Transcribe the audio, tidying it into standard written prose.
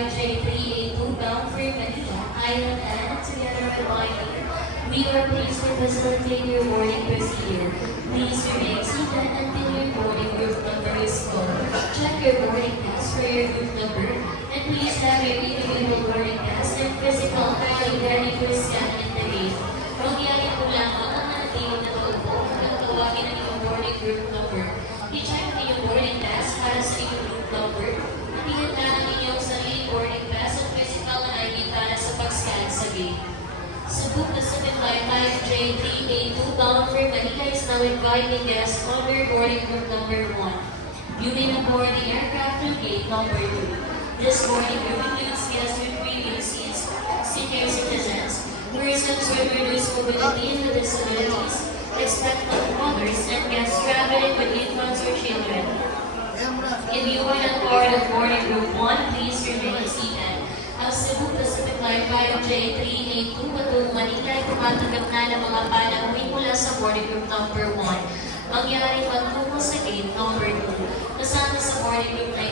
5J382 bound for Manila, Island and together with Liner, we are pleased to facilitate your boarding procedure. Please remain seated until your boarding group number is called. Check your boarding pass for your group number, and please have your individual boarding pass and physical ID ready to scan in the gate. Mangyari po lamang ang manatiling na taupo hanggang tawagin ang iyong boarding group number. I-check ang iyong boarding pass para sa iyong group number. Ihanda ang inyong sarili boarding pass at physical ID para sa pag-scan sa gate. Cebu Pacific Line 5J382 bound for Manila is now inviting guests on their boarding group number 1. You may board the aircraft through gate number 2. This boarding group includes guests with premium seats, senior citizens, persons with reduced mobility and with disabilities, expectant mothers, and guests traveling with infants or children. If you are not part of boarding group 1, please remain seated. Ang Cebu Pacific Line 5J382 patungong Manila ay tumatanggap na ng mga palamuin mula sa boarding group number 1. Mangyari patungo sa gate number 2. Kasama sa boarding group na